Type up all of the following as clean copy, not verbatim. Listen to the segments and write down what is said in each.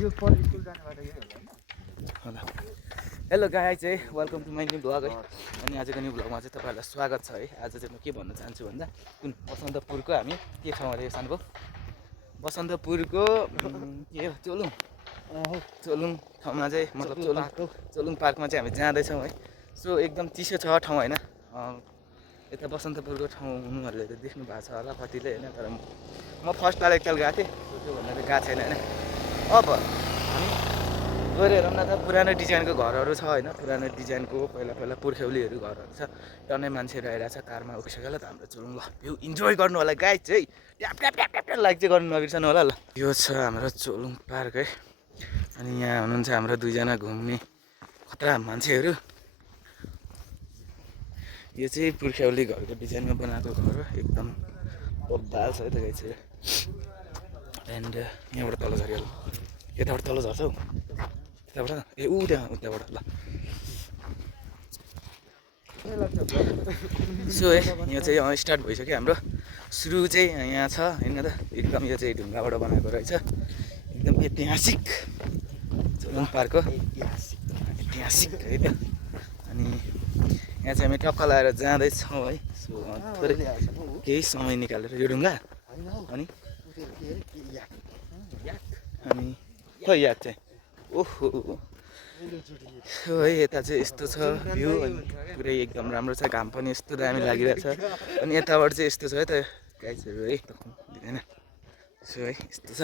यो पर स्कुल जाने बाटो यही होला हैन हेलो गाइज चाहिँ welcome to my new vlog है। अनि आजको न्यू भ्लगमा चाहिँ तपाईँहरूलाई स्वागत छ है। आज चाहिँ म के भन्न चाहन्छु भन्दा कुन बसन्तपुरको हामी के ठाउँमा रहेको सानो बसन्तपुरको के हो चोलुङ ठाउँमा चाहिँ मतलब चोलुङ पार्कमा चाहिँ हामी जाँदैछौँ है। सो एकदम चिसो छ ठाउँ होइन। यता बसन्तपुरको ठाउँ हुनुहरूले त देख्नु भएको छ होला कतिले होइन। तर म फर्स्ट ताल एकताल गएको थिएँ, त्योभन्दा चाहिँ गएको छैन होइन। अब हामी गएर हेरौँ न त पुरानो डिजाइनको घरहरू छ होइन। पुरानो डिजाइनको पहिला पहिला पुर्ख्यौलीहरू घरहरू छ। टन्नै मान्छेहरू आइरहेको छ, कारमा उठिसक्यो ल त हाम्रो चुरुङ ल भ्यू इन्जोय गर्नु होला गाइज चाहिँ tap tap tap tap tap like चाहिँ गर्नु नबिर्सनु होला ल। यो छ हाम्रो चोलुङ पार्क है। अनि यहाँ हुनुहुन्छ हाम्रो दुईजना घुम्ने खतरा मान्छेहरू। यो चाहिँ पुर्ख्यौली घरको डिजाइनमा बनाएको घर हो, एकदम बब्बाल छ है त गाइज। एन्ड यहाँबाट तल झरिहाल्नु, यताबाट तल झर्छ हौ, यताबाट ए उताबाट ल। सो है यहाँ चाहिँ स्टार्ट भइसक्यो हाम्रो। सुरु चाहिँ यहाँ छ होइन त। एकदम यो चाहिँ ढुङ्गाबाट बनाएको रहेछ, एकदम ऐतिहासिक चोलुङ पार्क हो, ऐतिहासिक है त। अनि यहाँ चाहिँ हामी टक्क लगाएर जाँदैछौँ है। सो थोरै केही समय निकालेर यो ढुङ्गा अनि खै याद चाहिँ ओहो है। यता चाहिँ यस्तो छ भ्यू, अनि पुरै एकदम राम्रो छ, घाम पनि यस्तो दामी लागिरहेछ। अनि यताबाट चाहिँ यस्तो छ है त गाइजहरू है, दिँदैन। सो है यस्तो छ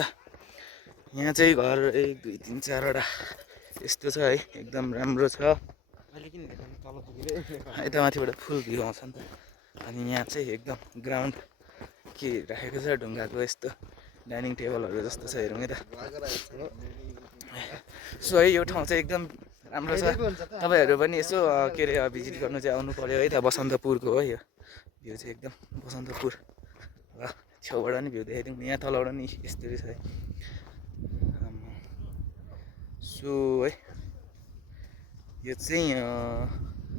यहाँ चाहिँ घर 1 2 3 4वटा यस्तो छ है, एकदम राम्रो छ। यता माथिबाट फुल भ्यू आउँछ नि त। अनि यहाँ चाहिँ एकदम ग्राउन्ड के राखेको छ ढुङ्गाको, यस्तो डाइनिङ टेबलहरू जस्तो छ, हेरौँ है त। सो है यो ठाउँ चाहिँ एकदम राम्रो छ। तपाईँहरू पनि यसो के अरे भिजिट गर्नु चाहिँ आउनु पऱ्यो है त। बसन्तपुरको हो यो भ्यू चाहिँ एकदम बसन्तपुर। ल छेउबाट नि भ्यू देखाइदिउँ, यहाँ तलबाट नि यस्तरी छ है। सो है यो चाहिँ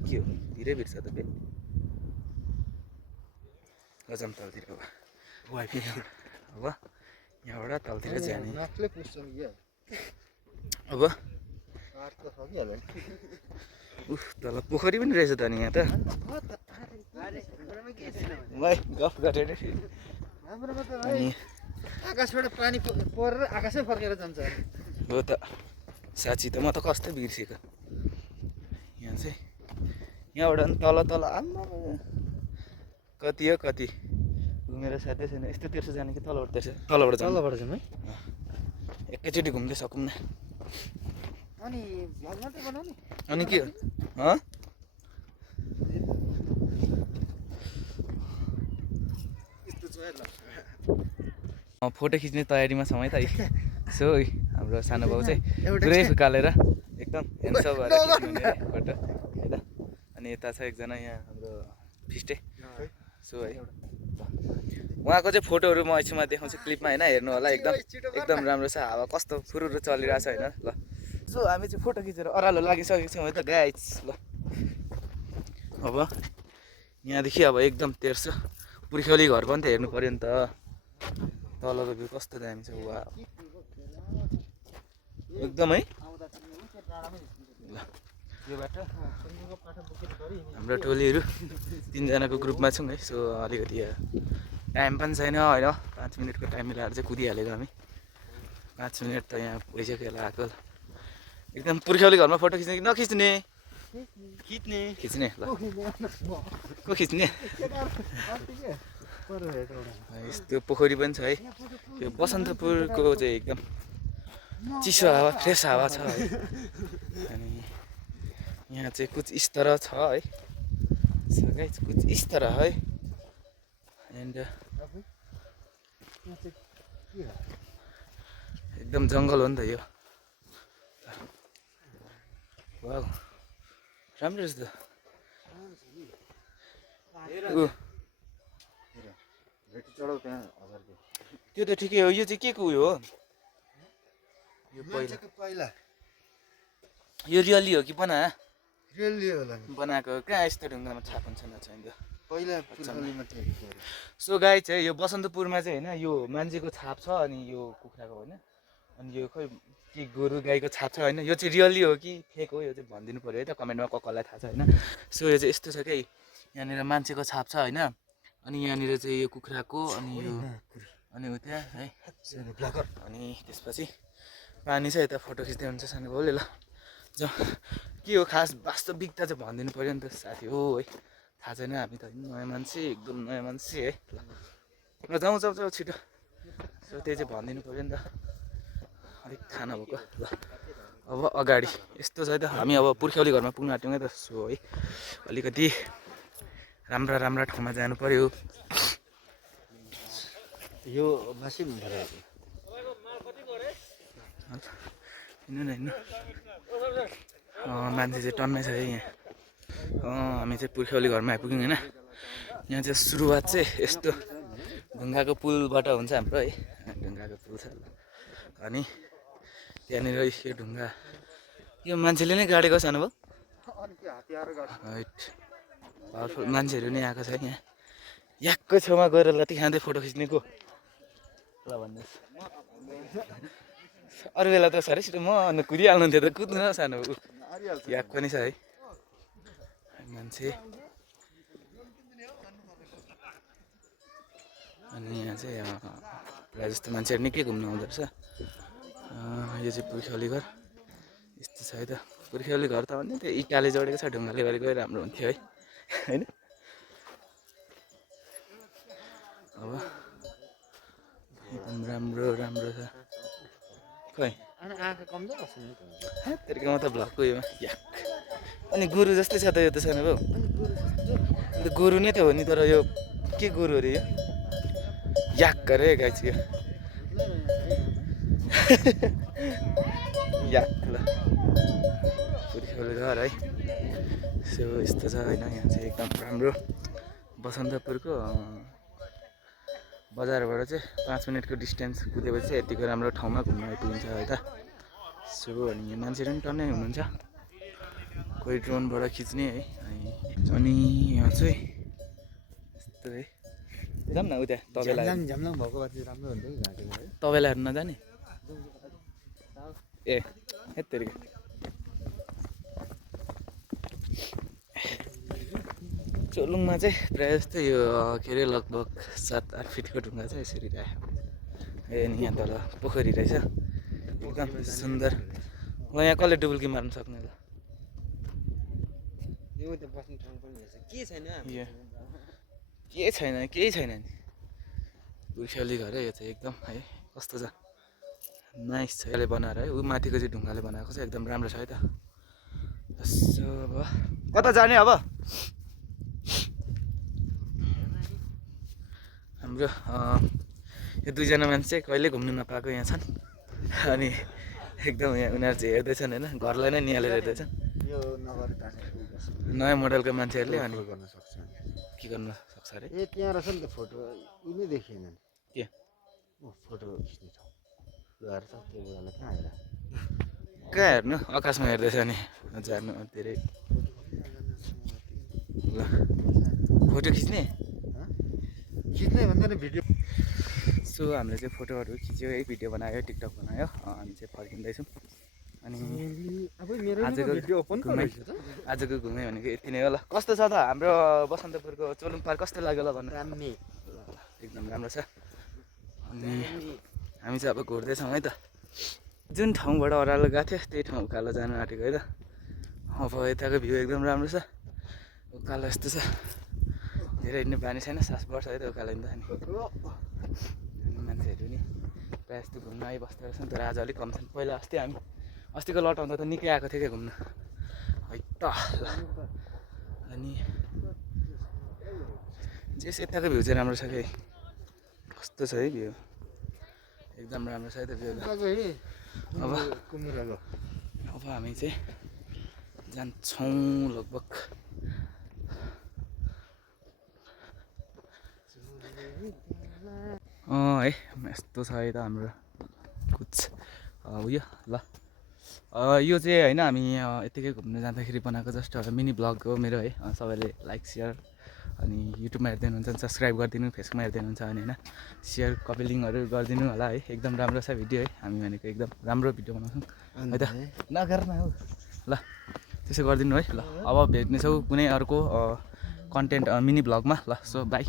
के हो, धेरै भिड छ त बे गजम तलतिर अब वाइफाई अब यहाँबाट तलतिर जाने। अब उफ तल पोखरी पनि रहेछ त नि यहाँ त। गफ गरेर अनि आकाशबाट पानी परेर आकाशै फर्केर जान्छ हो त साँच्ची त। म त कस्तै बिर्सेको। यहाँ चाहिँ यहाँबाट नि तल तल आम्मा कति हो कति घुमेर साथै छैन। यस्तो तेर्सो जाने कि तलबाट जाने? तलबाट जाउँ है। एकैचोटि घुम्दै सकौँ न। अनि भ्लग मात्रै बनाउने अनि के हो फोटो खिच्ने तयारीमा छौँ है त। सो हाम्रो सानो बाउ चाहिँ पुरै फुकालेर एकदम ह्यान्डसम भएर खिच्नुहुने है फोटो है त। अनि यता छ एकजना यहाँ हाम्रो फिस्टे। सो है उहाँको चाहिँ फोटोहरू म एकछिनमा देखाउँछु क्लिपमा होइन, हेर्नु होला। एकदम राम्रो छ, हावा कस्तो फुरुरु चलिरहेछ होइन ल। सो हामी चाहिँ फोटो खिचेर ओह्रालो लागिसकेको छौँ है त गाइज ल। अब यहाँदेखि अब एकदम तेर्सो पुर्ख्यौली घर पनि त हेर्नु पऱ्यो नि त। तलको भ्यू कस्तो दामी छ वा एकदम है। हाम्रो टोलीहरू 3जनाको ग्रुपमा छौँ है। सो अलिकति टाइम पनि छैन होइन, 5 मिनटको टाइम मिलाएर चाहिँ कुदिहालेको हामी। 5 मिनट त यहाँ भइसक्यो होला आएको। एकदम पुर्ख्यौली घरमा फोटो खिच्ने कि नखिच्ने? खिच्ने ल। को खिच्ने? यस्तो पोखरी पनि छ है। यो बसन्तपुरको चाहिँ एकदम चिसो हावा, फ्रेस हावा छ है। अनि यहाँ चाहिँ कुछ इस तरह छ है, कुछ इस तरह है। एन्ड एकदम जङ्गल हो नि त यो। वाउ राम्रो रहेछ त। त्यो त ठिकै हो। यो चाहिँ के को उयो हो? यो पहिला यो रियली हो कि बनाएको? कहाँ यस्तो ढुङ्गामा छाप हुन्छ नचाहिँदो पहिला। सो गाई चाहिँ यो बसन्तपुरमा चाहिँ होइन, यो मान्छेको छाप छ अनि यो कुखुराको होइन। अनि यो खोइ कि गोरु गाईको छाप छ होइन, यो चाहिँ रियली हो कि फेक हो यो चाहिँ भनिदिनु पऱ्यो है त कमेन्टमा, कसलाई थाहा छ होइन। सो यो चाहिँ यस्तो छ कि यहाँनिर मान्छेको छाप छ होइन, अनि यहाँनिर चाहिँ यो कुखुराको, अनि यो अनि उ त्यहाँ है, अनि त्यसपछि पानी छ यता, फोटो खिच्दै हुन्छ सानो बाउले। ल जाउँ, के हो खास वास्तविकता चाहिँ भनिदिनु पऱ्यो नि त साथी हो है, थाहा छैन, हामी त नयाँ मान्छे, एकदम नयाँ मान्छे है। ल जाउँ जाउँ जाउँ छिटो, सो त्यही चाहिँ भनिदिनु पऱ्यो नि त, अलिक खाना भएको। ल अब अगाडि यस्तो छ है त, हामी अब पुर्ख्यौली घरमा पुग्नु आँट्यौँ है त। सो है अलिकति राम्रा राम्रा ठाउँमा जानु पऱ्यो। यो मासि हिँड्नु न हिँड्नु, मान्छे चाहिँ टन्नै छ है यहाँ। हामी चाहिँ पुर्ख्यौली घरमा आइपुग्यौँ होइन। यहाँ चाहिँ सुरुवात चाहिँ यस्तो ढुङ्गाको पुलबाट हुन्छ हाम्रो है, ढुङ्गाको पुल छ। अनि त्यहाँनिर यो ढुङ्गा यो मान्छेले नै गाडेको सानो भयो, पावरफुल मान्छेहरू नै आएको छ यहाँ। याकको छेउमा गएर लती खाँदै फोटो खिच्नेको ल भन्नुहोस्। अरू बेला त साह्रै छिटो म कुदिहाल्नुहुन्थ्यो त, कुद्नु न सानो याक पनि छ है मान्छे। अनि यहाँ चाहिँ प्रायः जस्तो मान्छेहरू निकै घुम्नु आउँदो रहेछ। यो चाहिँ पुर्ख्यौली घर यस्तो छ है त। पुर्ख्यौली घर त भन्ने त्यो इँटाले जोडेको छ, ढुङ्गाले गरेको राम्रो हुन्थ्यो है होइन। अब एकदम राम्रो राम्रो छ खै, तेर्को म त भ्लगको योमा याक। अनि गोरु जस्तै छ त यो त सानो बाउ, अन्त गोरु नै त हो नि, तर यो के गोरु अरे यो, याक अरे गाई चाहिँ यो याक। ल पुर्ख्यौली घर है, सो यस्तो छ होइन। यहाँ चाहिँ एकदम राम्रो बसन्तपुरको बजारबाट चाहिँ 5 मिनटको डिस्टेन्स कुदेपछि चाहिँ यतिको राम्रो ठाउँमा घुम्न आइपुगिन्छ है त। सो अनि यहाँ मान्छेहरू पनि टन्नै हुनुहुन्छ, कोही ड्रोनबाट खिच्ने है। अनि यहाँ चाहिँ यस्तो है, जाऊँ न उता तबेला भएको भए राम्रो हुन्थ्यो कि घाँटीमा है। तबेला हेर्न नजाने ए हेत्तेरिका। चोलुङमा चाहिँ प्रायः जस्तो यो के अरे लगभग 7-8 फिटको ढुङ्गा चाहिँ यसरी राखेको। अनि यहाँ तल पोखरी रहेछ एकदम सुन्दर। ल यहाँ कसले डुबुल्की मार्न सक्ने ल, के छैन केही छैन नि। पुर्ख्यौली घर है यो चाहिँ एकदम है, कस्तो छ नाइस छ, यसले बनाएर है। ऊ माथिको चाहिँ ढुङ्गाले बनाएको छ, एकदम राम्रो छ है त। यसो अब कता जाने अब, हाम्रो यो दुईजना मान्छे चाहिँ कहिले घुम्नु नपाएको यहाँ छन्। अनि एकदम यहाँ उनीहरू चाहिँ हेर्दैछन् होइन, घरलाई नै निहालेर हेर्दैछन् नयाँ मोडलको मान्छेहरूले। अनि गर्न सक्छ के गर्न सक्छ अरे, ए त्यहाँ रहेछ नि त फोटो, यिनै देखिएन के फोटो खिच्ने ठाउँ गएर छ त्यो बेलालाई कहाँ हेर। कहाँ हेर्नु, आकाशमा हेर्दैछ नि जानु धेरै। ल फोटो खिच्ने खिच्ने भन्दा नि भिडियो। सो हामीले चाहिँ फोटोहरू खिच्यो है, भिडियो बनायो, टिकटक बनायो, हामी चाहिँ फर्किँदैछौँ। अनि आजको घुम्यो भनेको यति नै हो। ल कस्तो छ त हाम्रो बसन्तपुरको चोलुङ पार्क, कस्तो लाग्यो ल भन्नु। एकदम राम्रो छ। अनि हामी चाहिँ अब घुर्दैछौँ है त, जुन ठाउँबाट ओह्रालो गएको थियो त्यही ठाउँ उकालो जानु आँटेको है त। अब यताको भ्यू एकदम राम्रो छ, उकालो यस्तो छ, धेरै हिँड्ने बानी छैन, सास बढ्छ है त उकालो हिँड्दा। अनि मान्छेहरू नि प्रायः जस्तो घुम्न आइबस्दो रहेछन्, तर आज अलिक कम छन्। पहिला अस्तिको लट आउँदा त निकै आएको थियो क्या घुम्न है त। अनि जेस यताको भ्यू चाहिँ राम्रो छ कि, कस्तो छ है भ्यू, एकदम राम्रो छ है त भ्यू। अब हामी चाहिँ जान्छौँ लगभग। है यस्तो छ है त हाम्रो कुछ उयो। ल यो चाहिँ होइन हामी यतिकै घुम्नु जाँदाखेरि बनाएको जस्ट मिनी ब्लग हो मेरो है। सबैले लाइक सेयर अनि युट्युबमा हेर्दै हुनुहुन्छ भने सब्सक्राइब गरिदिनु, फेसबुकमा हेर्दै हुनुहुन्छ भने होइन सेयर कपी लिङ्कहरू गरिदिनु होला है। एकदम राम्रो छ भिडियो है, हामी भनेको एकदम राम्रो भिडियो बनाउँछौँ है त। नगर न हौ ल, त्यसो गरिदिनु है ल। अब भेट्नेछौँ कुनै अर्को कन्टेन्ट मिनी भ्लगमा ल। So by.